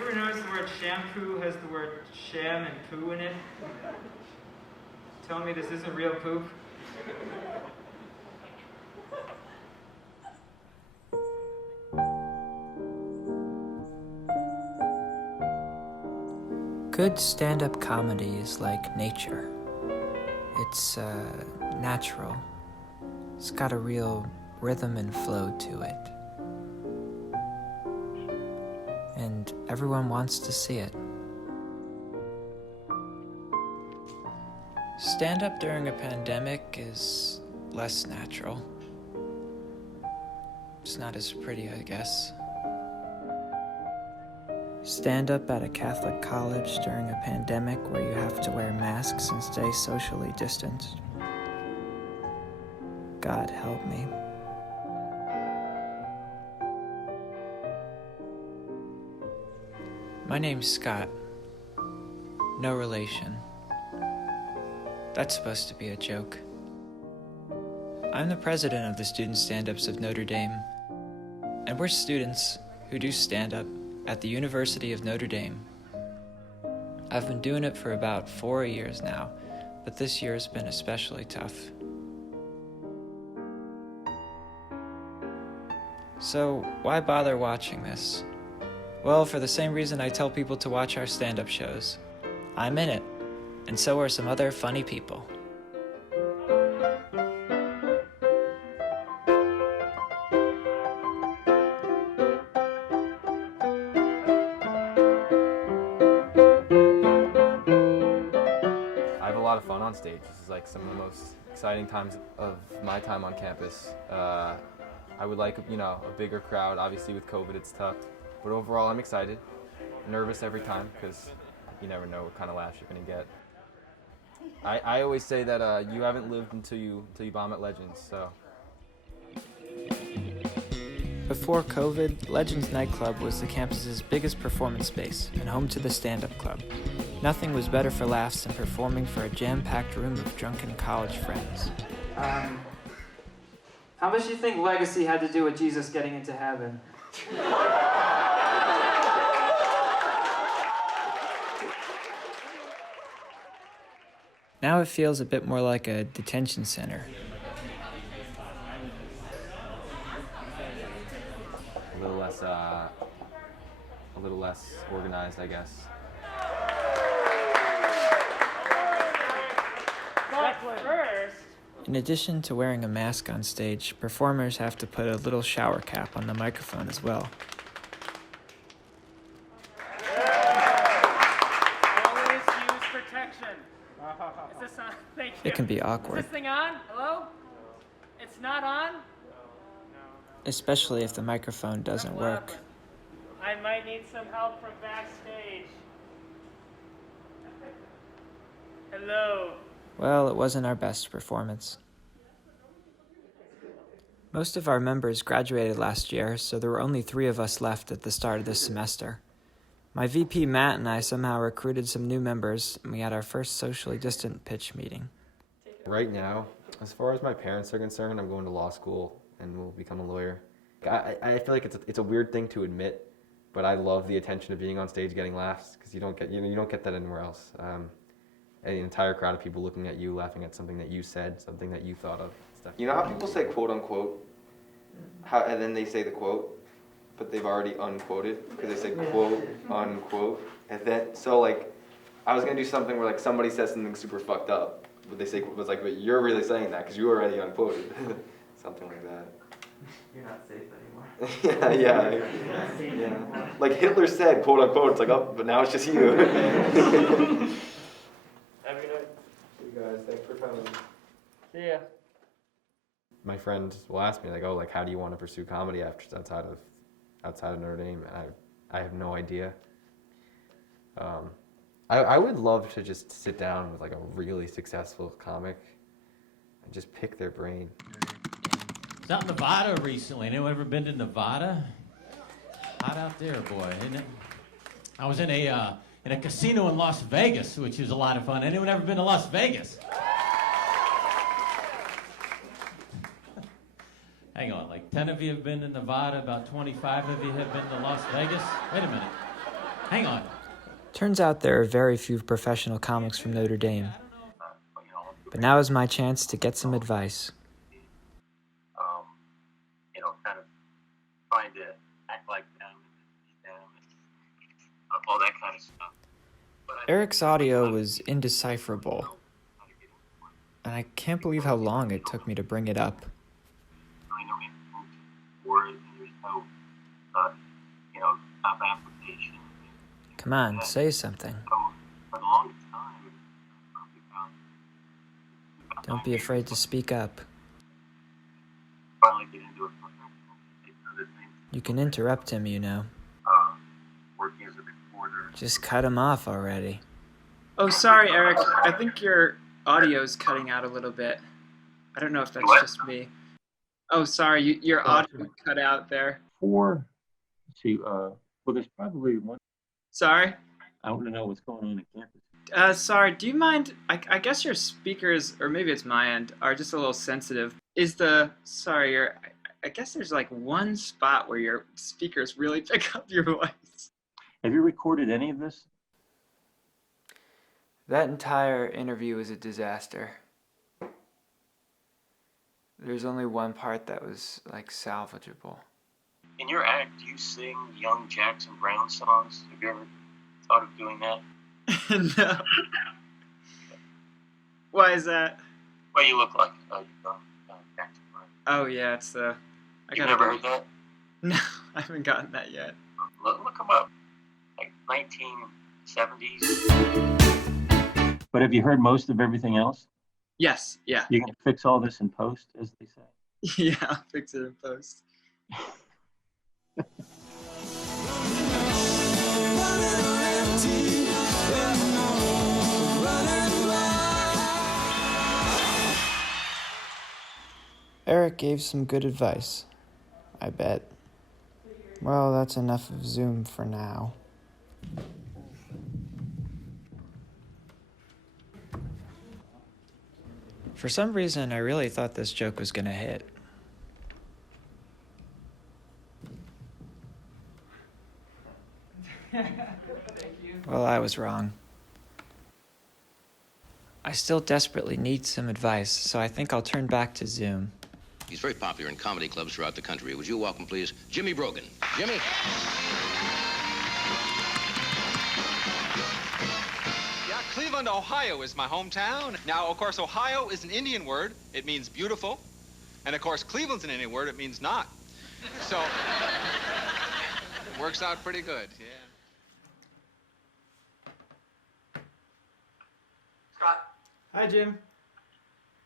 You ever notice the word shampoo has the word sham and poo in it? Tell me this isn't real poop? Good stand-up comedy is like nature. It's natural. It's got a real rhythm and flow to it. And everyone wants to see it. Stand-up during a pandemic is less natural. It's not as pretty, I guess. Stand-up at a Catholic college during a pandemic where you have to wear masks and stay socially distanced. God help me. My name's Scott. No relation. That's supposed to be a joke. I'm the president of the Student Stand-Ups of Notre Dame, and we're students who do stand-up at the University of Notre Dame. I've been doing it for about 4 years now, but this year has been especially tough. So why bother watching this? Well, for the same reason I tell people to watch our stand-up shows. I'm in it, and so are some other funny people. I have a lot of fun on stage. This is like some of the most exciting times of my time on campus. I would like, a bigger crowd. Obviously with COVID it's tough, but overall I'm excited. Nervous every time because you never know what kind of laughs you're gonna get. I always say that you haven't lived until you bomb at Legends, so. Before COVID, Legends nightclub was the campus's biggest performance space and home to the stand-up club. Nothing was better for laughs than performing for a jam-packed room of drunken college friends. How much do you think legacy had to do with Jesus getting into heaven? Now it feels a bit more like a detention center. A little less organized, I guess. But first... In addition to wearing a mask on stage, performers have to put a little shower cap on the microphone as well. Always use protection. Is this on? Thank you. It can be Is awkward, this thing on? Hello? It's not on? especially if the microphone doesn't work. I might need some help from backstage. Hello. Well, it wasn't our best performance. Most of our members graduated last year, so there were only 3 of us left at the start of this semester. My VP Matt and I somehow recruited some new members, and we had our first socially distant pitch meeting. Right now, as far as my parents are concerned, I'm going to law school and will become a lawyer. I feel like it's a weird thing to admit, but I love the attention of being on stage getting laughs because you don't get that anywhere else. And the entire crowd of people looking at you, laughing at something that you said, something that you thought of. Stuff. You know how people say quote unquote, and then they say the quote, but they've already unquoted because they say quote unquote, and then so like I was gonna do something where like somebody says something super fucked up, but they say was like, but you're really saying that because you already unquoted, something like that. You're not safe anymore. yeah. Like Hitler said, quote unquote. It's like, oh, but now it's just you. Have a good night. You guys, thanks for coming. See ya. My friend will ask me like, oh, like how do you want to pursue comedy after outside of Notre Dame? And I have no idea. I would love to just sit down with like a really successful comic and just pick their brain. I was out in Nevada recently. Anyone ever been to Nevada? Hot out there, boy, isn't it? I was in a casino in Las Vegas, which was a lot of fun. Anyone ever been to Las Vegas? Hang on, like 10 of you have been to Nevada, about 25 of you have been to Las Vegas. Wait a minute. Hang on. Turns out there are very few professional comics from Notre Dame. But now is my chance to get some advice. Kind of trying to act like them and all that kind of stuff. Eric's audio was indecipherable, and I can't believe how long it took me to bring it up. Really no influence for it, and there's no, job application. Come on, say something. So for the longest time, Don't be afraid to speak up. finally get into it professionally. Other things, You can interrupt him, you know. working as a reporter. Just cut him off already. Oh, sorry, Eric. I think your audio's cutting out a little bit. I don't know if that's What? just me. Oh, sorry, your audio cut out there. Let's see, well, there's probably one. Sorry. I want to know what's going on at campus. Sorry, do you mind? I guess your speakers, or maybe it's my end, are just a little sensitive. I guess there's like one spot where your speakers really pick up your voice. Have you recorded any of this? That entire interview was a disaster. There's only one part that was, like, salvageable. In your act, do you sing young Jackson Brown songs? Have you ever thought of doing that? No. Why is that? Well, you look like young Jackson Brown. Oh, yeah, it's the... You've never heard that? No, I haven't gotten that yet. Look them up. Like 1970s. But have you heard most of everything else? Yes, yeah. You can fix all this in post, as they say. Yeah, I'll fix it in post. Eric gave some good advice, I bet. Well, that's enough of Zoom for now. For some reason, I really thought this joke was gonna hit. Well, I was wrong. I still desperately need some advice, so I think I'll turn back to Zoom. He's very popular in comedy clubs throughout the country. Would you welcome, please, Jimmy Brogan? Jimmy? Yeah, Cleveland, Ohio is my hometown. Now, of course, Ohio is an Indian word. It means beautiful. And, of course, Cleveland's an Indian word. It means not. So, it works out pretty good, yeah. Scott, Hi, Jim.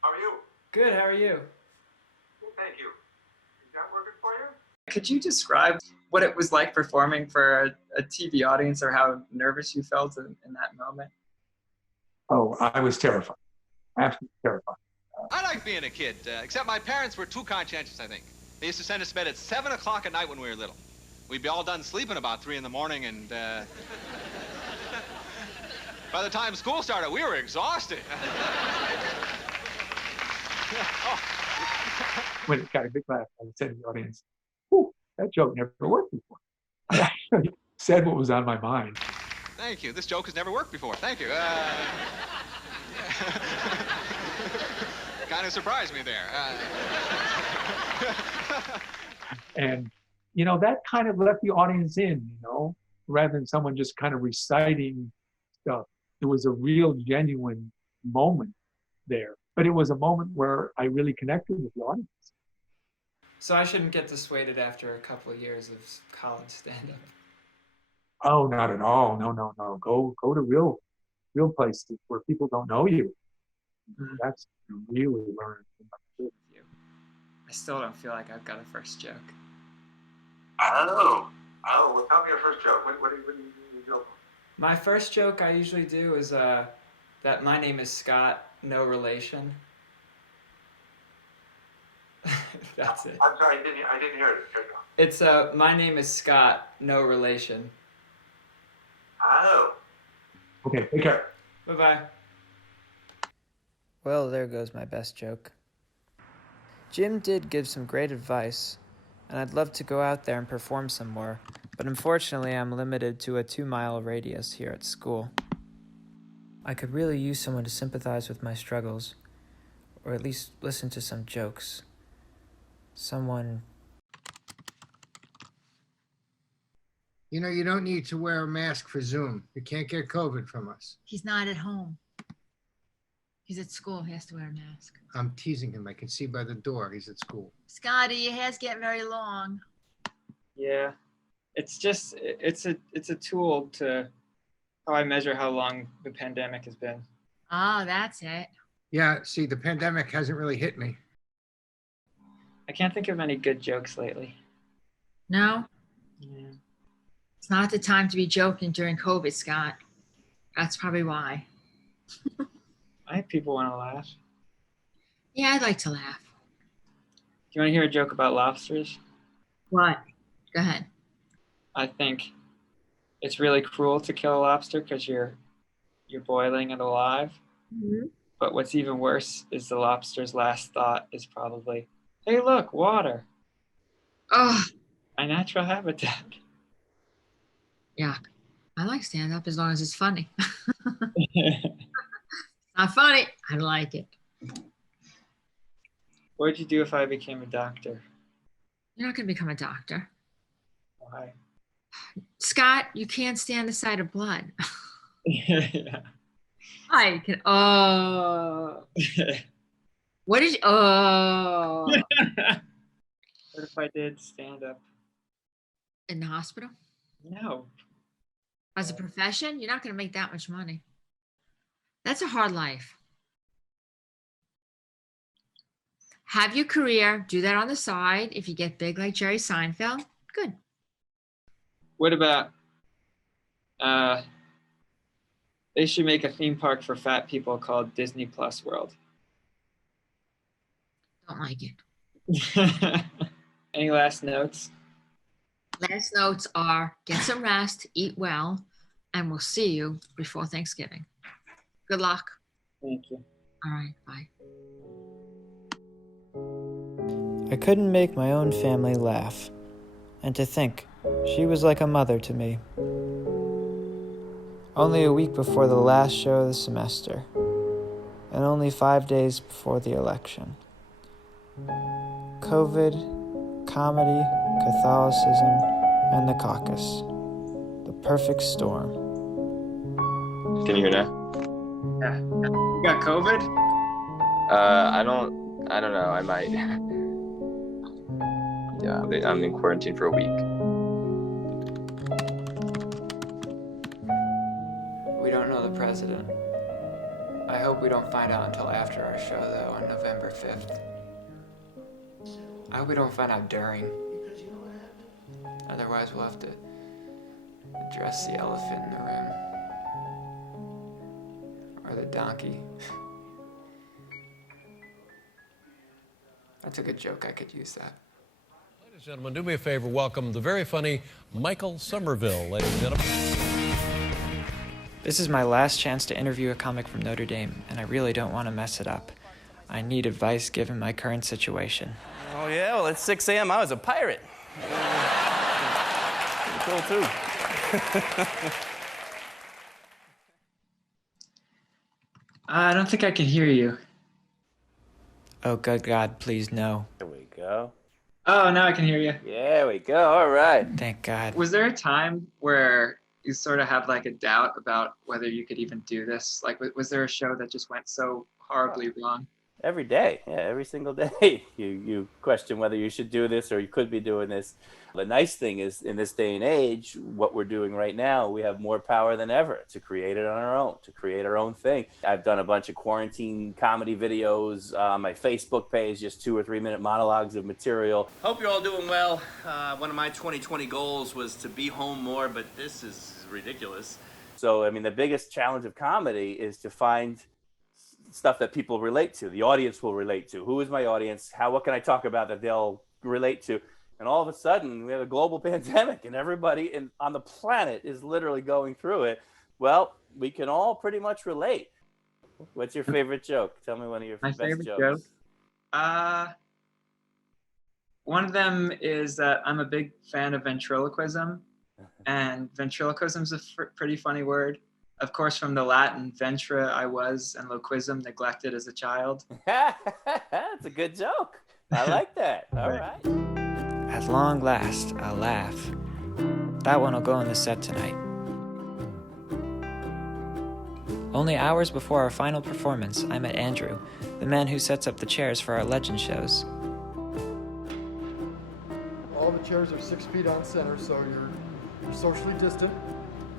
how are you? Good, how are you? Thank you. Is that working for you? Could you describe what it was like performing for a TV audience, or how nervous you felt in that moment? Oh, I was terrified. Absolutely terrified. I like being a kid, except my parents were too conscientious, I think. They used to send us to bed at 7 o'clock at night when we were little. We'd be all done sleeping about 3 in the morning, and by the time school started, we were exhausted. When it got a big laugh, I said to the audience, "Whew, that joke never worked before." I actually said what was on my mind. Thank you. This joke has never worked before. Thank you. Kind of surprised me there. And, you know, that kind of let the audience in, you know, rather than someone just kind of reciting stuff. It was a real, genuine moment there. But it was a moment where I really connected with the audience. So I shouldn't get dissuaded after a couple of years of college stand-up. Oh, not at all. No. Go to real places where people don't know you. That's really learn. I still don't feel like I've got a first joke. Oh, well, tell me your first joke. What do you joke? My first joke I usually do is that my name is Scott, no relation. That's it. I'm sorry, I didn't hear it. Go. It's my name is Scott, no relation. Oh. Okay, take care. Bye-bye. Well, there goes my best joke. Jim did give some great advice, and I'd love to go out there and perform some more, but unfortunately I'm limited to a 2-mile radius here at school. I could really use someone to sympathize with my struggles, or at least listen to some jokes. Someone... You know, you don't need to wear a mask for Zoom. You can't get COVID from us. He's not at home. He's at school. He has to wear a mask. I'm teasing him. I can see by the door he's at school. Scotty, your hair's getting very long. Yeah, it's a tool to how I measure how long the pandemic has been. Oh, that's it. Yeah, see, the pandemic hasn't really hit me. I can't think of any good jokes lately. No? Yeah. It's not the time to be joking during COVID, Scott. That's probably why. I think people want to laugh. Yeah, I'd like to laugh. Do you want to hear a joke about lobsters? What? Go ahead. I think it's really cruel to kill a lobster because you're boiling it alive. Mm-hmm. But what's even worse is the lobster's last thought is probably, hey, look, water. Oh, My natural habitat. yuck. I like stand-up as long as it's funny. Not funny. I don't like it. What would you do if I became a doctor? You're not going to become a doctor. Why? Scott, you can't stand the sight of blood. Yeah. I can. Oh. What did you? Oh. What if I did stand up? In the hospital? No. As a profession, you're not going to make that much money. That's a hard life. Have your career, do that on the side. If you get big like Jerry Seinfeld, good. What about they should make a theme park for fat people called Disney Plus World. Don't like it. Any last notes? Last notes are get some rest, eat well, and we'll see you before Thanksgiving. Good luck. Thank you. All right, bye. I couldn't make my own family laugh, and to think, she was like a mother to me. Only a week before the last show of the semester, and only 5 days before the election. COVID, comedy, Catholicism, and the caucus. The perfect storm. Can you hear now? Yeah. You got COVID? I don't know. I might. Yeah, I'm in quarantine for a week. We don't know the president. I hope we don't find out until after our show, though, on November 5th. I hope we don't find out during. Otherwise, we'll have to address the elephant in the room. Or the donkey. That's a good joke. I could use that. Ladies and gentlemen, do me a favor. Welcome the very funny Michael Somerville, ladies and gentlemen. This is my last chance to interview a comic from Notre Dame, and I really don't want to mess it up. I need advice given my current situation. Oh, yeah? Well, at 6 a.m., I was a pirate. Pretty cool, too. I don't think I can hear you. Oh, good God, please no. There we go. Oh, now I can hear you. There we go. All right. Thank God. Was there a time where you sort of had like a doubt about whether you could even do this? Like, was there a show that just went so horribly wrong? Every day. Yeah, every single day. You question whether you should do this or you could be doing this. The nice thing is, in this day and age, what we're doing right now, we have more power than ever to create it on our own, to create our own thing. I've done a bunch of quarantine comedy videos on my Facebook page, just 2 or 3 minute monologues of material. Hope you're all doing well. One of my 2020 goals was to be home more, but this is ridiculous. So, I mean, the biggest challenge of comedy is to find stuff that people relate to, the audience will relate to. Who is my audience? What can I talk about that they'll relate to? And all of a sudden, we have a global pandemic, and everybody on the planet is literally going through it. Well, we can all pretty much relate. What's your favorite joke? Tell me one of your best favorite jokes. Joke? One of them is that I'm a big fan of ventriloquism, And ventriloquism is a pretty funny word. Of course, from the Latin, ventre, I was, and loquism, neglected as a child. That's a good joke. I like that. All right. At long last, a laugh. That one will go in the set tonight. Only hours before our final performance, I met Andrew, the man who sets up the chairs for our legend shows. All the chairs are 6 feet on center, so you're socially distant.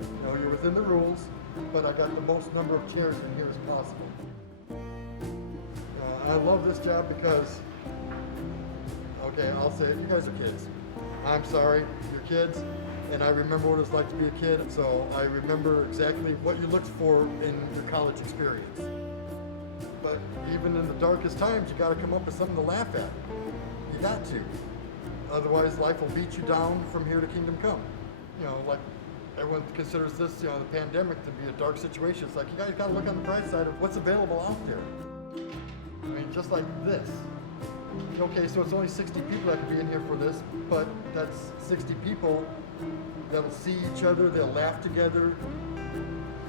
You know, you're within the rules, but I got the most number of chairs in here as possible. I love this job because, okay, I'll say it, you guys are kids. I'm sorry, you're kids, and I remember what it's like to be a kid, so I remember exactly what you looked for in your college experience. But even in the darkest times, you gotta come up with something to laugh at. You got to. Otherwise, life will beat you down from here to kingdom come. You know, like everyone considers this, you know, the pandemic to be a dark situation. It's like, you guys gotta look on the bright side of what's available out there. I mean, just like this. Okay, so it's only 60 people that can be in here for this, but that's 60 people that'll see each other, they'll laugh together,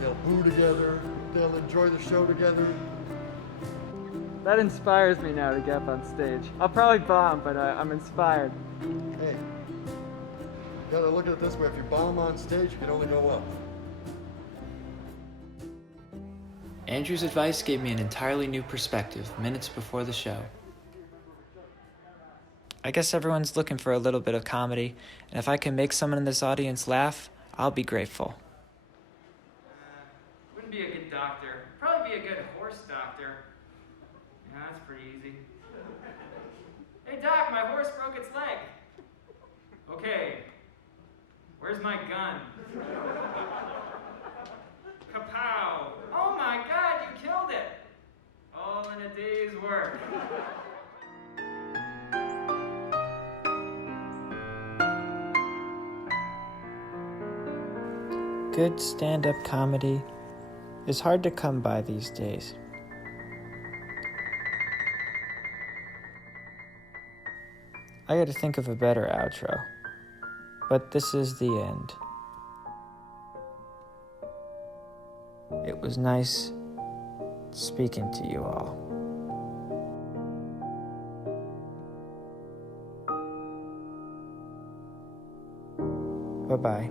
they'll boo together, they'll enjoy the show together. That inspires me now to get up on stage. I'll probably bomb, but I'm inspired. Hey, you gotta look at it this way, if you bomb on stage, you can only go up. Andrew's advice gave me an entirely new perspective minutes before the show. I guess everyone's looking for a little bit of comedy, and if I can make someone in this audience laugh, I'll be grateful. Wouldn't be a good doctor. Probably be a good horse doctor. Yeah, that's pretty easy. Hey doc, my horse broke its leg. Okay, where's my gun? Kapow! Oh my God, you killed it! All in a day's work. Good stand-up comedy is hard to come by these days. I gotta think of a better outro, but this is the end. It was nice speaking to you all. Bye-bye.